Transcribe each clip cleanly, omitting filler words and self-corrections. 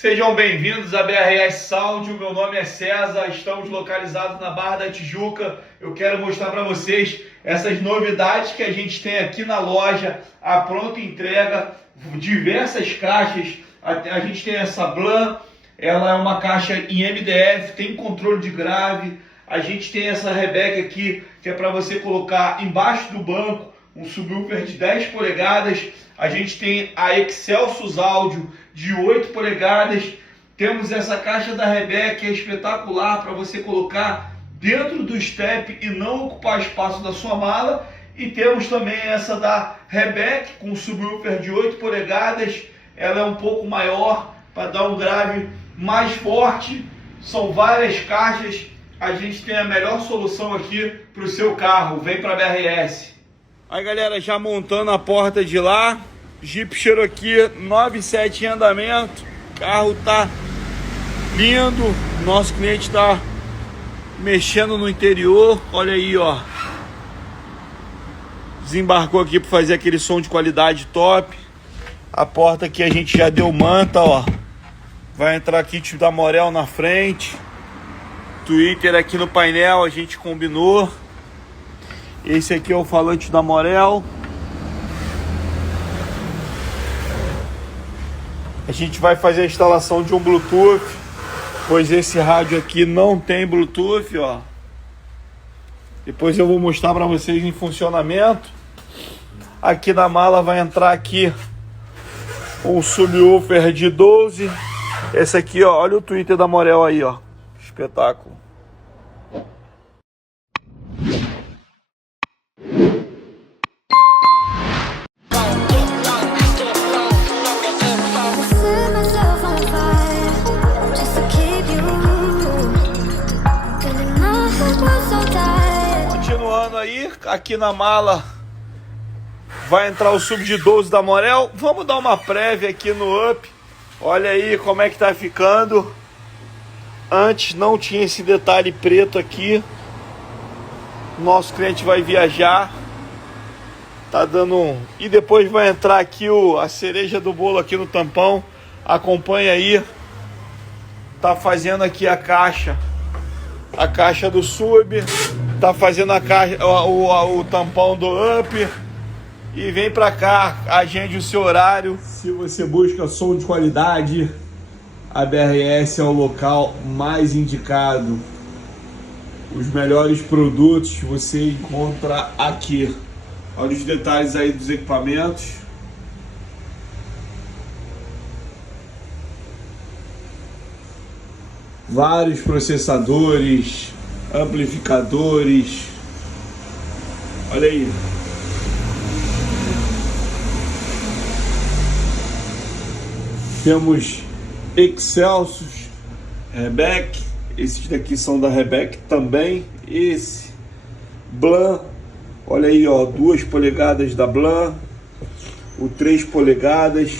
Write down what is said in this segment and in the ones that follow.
Sejam bem-vindos a BRS Sound, o meu nome é César, estamos localizados na Barra da Tijuca. Eu quero mostrar para vocês essas novidades que a gente tem aqui na loja, a pronta entrega, diversas caixas. A gente tem essa Blan, ela é uma caixa em MDF, tem controle de grave. A gente tem essa Rebec aqui, que é para você colocar embaixo do banco, um subwoofer de 10 polegadas. A gente tem a Excelsus Áudio de 8 polegadas. Temos essa caixa da Rebec, que é espetacular para você colocar dentro do step e não ocupar espaço da sua mala. E temos também essa da Rebec com subwoofer de 8 polegadas. Ela é um pouco maior para dar um grave mais forte. São várias caixas. A gente tem a melhor solução aqui para o seu carro. Vem para a BRS. Aí galera, já montando a porta de lá. Jeep Cherokee 97 em andamento. O carro tá lindo. Nosso cliente tá mexendo no interior. Olha aí, ó. Desembarcou aqui para fazer aquele som de qualidade top. A porta aqui a gente já deu manta, ó. Vai entrar kit da Morel na frente. Twitter aqui no painel, a gente combinou. Esse aqui é o falante da Morel. A gente vai fazer a instalação de um Bluetooth, pois esse rádio aqui não tem Bluetooth, ó. Depois eu vou mostrar para vocês em funcionamento. Aqui na mala vai entrar aqui um subwoofer de 12. Esse aqui, ó, olha o Twitter da Morel aí, ó. Espetáculo. Continuando aí, aqui na mala vai entrar o sub de 12 da Morel. Vamos dar uma prévia aqui no Up. Olha aí como é que tá ficando. Antes não tinha esse detalhe preto aqui. Nosso cliente vai viajar. Tá dando um... E depois vai entrar aqui a cereja do bolo aqui no tampão. Acompanha aí. Tá fazendo aqui a caixa do sub. Tá fazendo a caixa, o tampão do Up. E vem pra cá, agende o seu horário. Se você busca som de qualidade, a BRS é o local mais indicado. Os melhores produtos você encontra aqui. Olha os detalhes aí dos equipamentos. Vários processadores, amplificadores. Olha aí. Temos Excelsus, Rebec. Esses daqui são da Rebec também. Esse Blan, olha aí, ó, 2 polegadas da Blan, o 3 polegadas.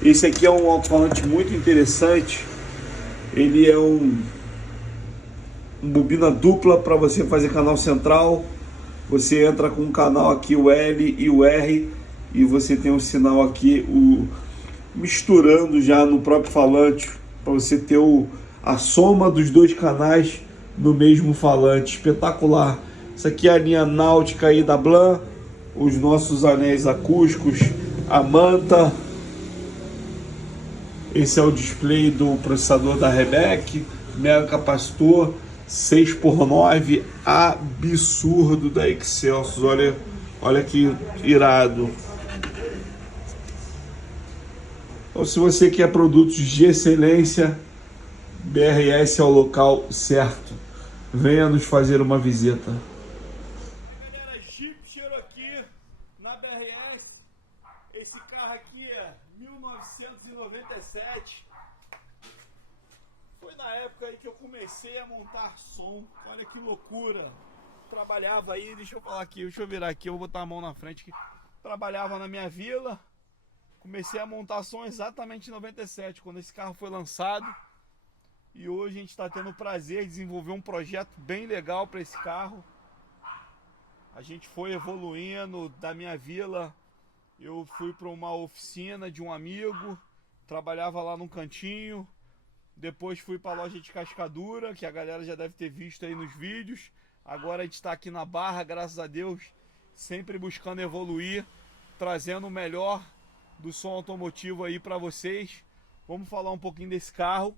Esse aqui é um alto-falante muito interessante. Ele é um bobina dupla para você fazer canal central. Você entra com um canal aqui, o L e o R, e você tem um sinal aqui, misturando já no próprio falante, para você ter a soma dos dois canais no mesmo falante. Espetacular. Isso aqui é a linha náutica aí da Blan, os nossos anéis acústicos, a manta. Esse é o display do processador da Rebec, mega capacitor 6x9, absurdo da Excelsus. Olha que irado. Então, se você quer produtos de excelência, BRS é o local certo. Venha nos fazer uma visita. Galera, Jeep Cherokee na BRS. Esse carro aqui é 1997. Foi na época aí que eu comecei a montar som. Olha que loucura. Trabalhava aí, deixa eu falar aqui, deixa eu virar aqui, eu vou botar a mão na frente aqui. Trabalhava na minha vila. Comecei a montar som exatamente em 97, quando esse carro foi lançado. E hoje a gente está tendo o prazer de desenvolver um projeto bem legal para esse carro. A gente foi evoluindo da minha vila. Eu fui para uma oficina de um amigo trabalhava lá num cantinho, depois fui para a loja de cascadura, que a galera já deve ter visto aí nos vídeos. Agora a gente está aqui na Barra, graças a Deus, sempre buscando evoluir, trazendo o melhor do som automotivo aí para vocês. Vamos falar um pouquinho desse carro.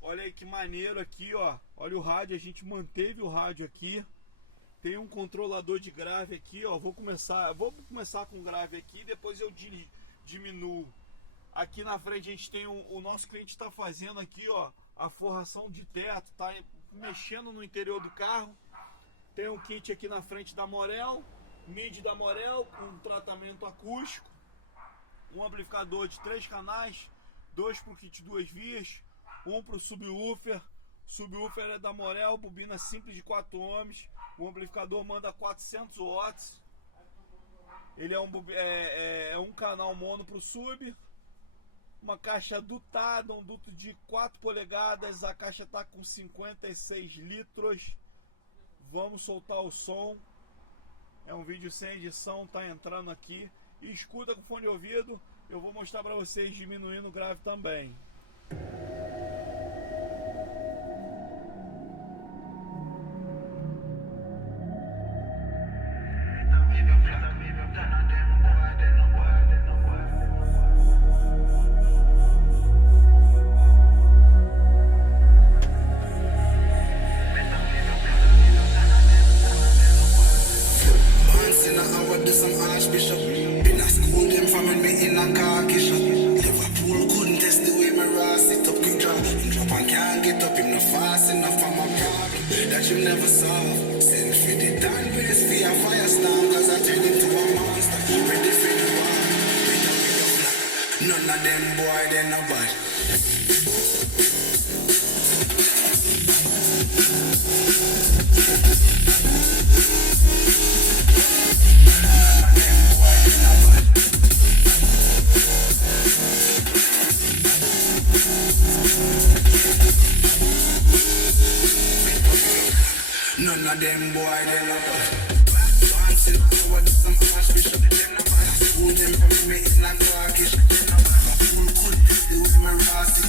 Olha aí que maneiro aqui, ó. Olha o rádio, a gente manteve o rádio aqui. Tem um controlador de grave aqui, ó. Vou começar com grave aqui, depois eu diminuo. Aqui na frente a gente tem o nosso cliente está fazendo aqui, ó, a forração de teto, tá mexendo no interior do carro. Tem um kit aqui na frente da Morel, MIDI da Morel com tratamento acústico, um amplificador de 3 canais, 2 para o kit 2 vias, um para o subwoofer. Subwoofer é da Morel, bobina simples de 4 ohms. O amplificador manda 400 watts. Ele é um canal mono para o sub. Uma caixa dutada, um duto de 4 polegadas. A caixa está com 56 litros. Vamos soltar o som. É um vídeo sem edição, tá entrando aqui. E escuta com fone de ouvido. Eu vou mostrar para vocês diminuindo o grave também. None of them boy, they no bad. None of them boy, they no bad. Dancing over some archbishop, them no bad. School them from me in a Turkish, them no bad. But full good, they with me rasty.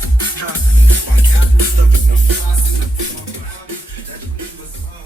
One can't stop it, no fasting, nothing no bad. That you was all.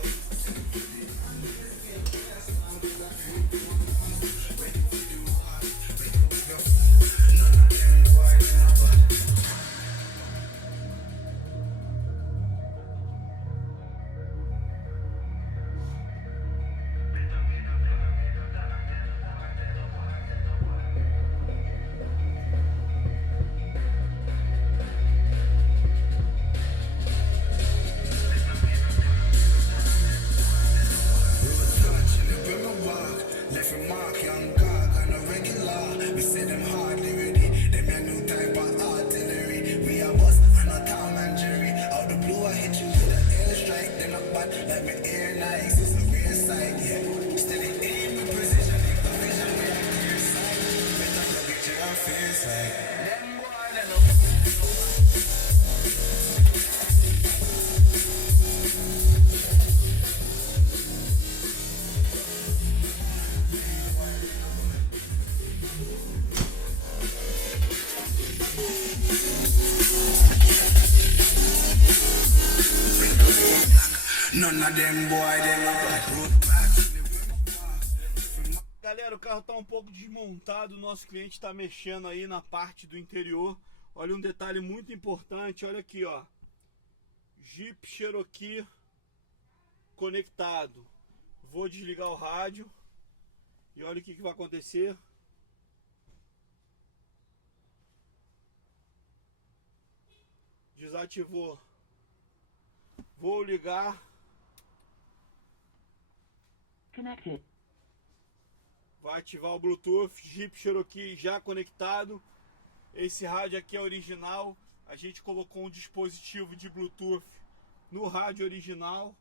None of them boy, they no bad. Galera, o carro tá um pouco desmontado. O nosso cliente tá mexendo aí na parte do interior. Olha um detalhe muito importante. Olha aqui, ó. Jeep Cherokee conectado. Vou desligar o rádio. E olha o que vai acontecer. Desativou. Vou ligar. Connected. Vai ativar o Bluetooth. Jeep Cherokee já conectado. Esse rádio aqui é original. A gente colocou um dispositivo de Bluetooth no rádio original,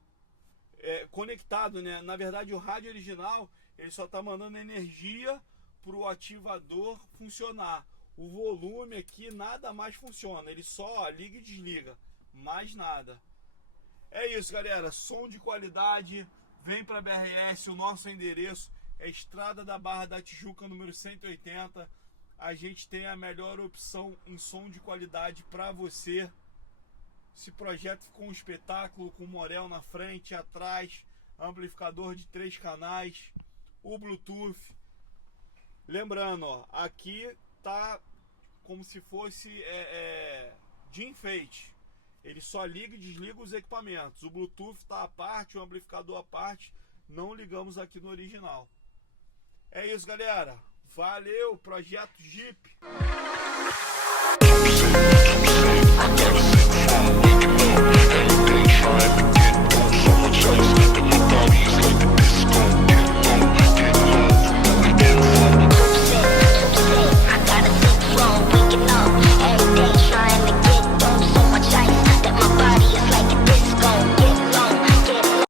conectado, né? Na verdade, o rádio original ele só está mandando energia para o ativador funcionar. O volume aqui nada mais funciona. Ele só liga e desliga. Mais nada. É isso, galera. Som de qualidade. Vem para BRS. O nosso endereço é Estrada da Barra da Tijuca, número 180. a gente tem a melhor opção em som de qualidade para você. Esse projeto ficou um espetáculo, com o Morel na frente, atrás, amplificador de 3 canais, o Bluetooth. Lembrando, ó, aqui tá como se fosse de enfeite. Ele só liga e desliga os equipamentos. O Bluetooth tá à parte, o amplificador à parte. Não ligamos aqui no original. É isso, galera. Valeu, Projeto Jeep. I gotta sit for a week, no, ain't trying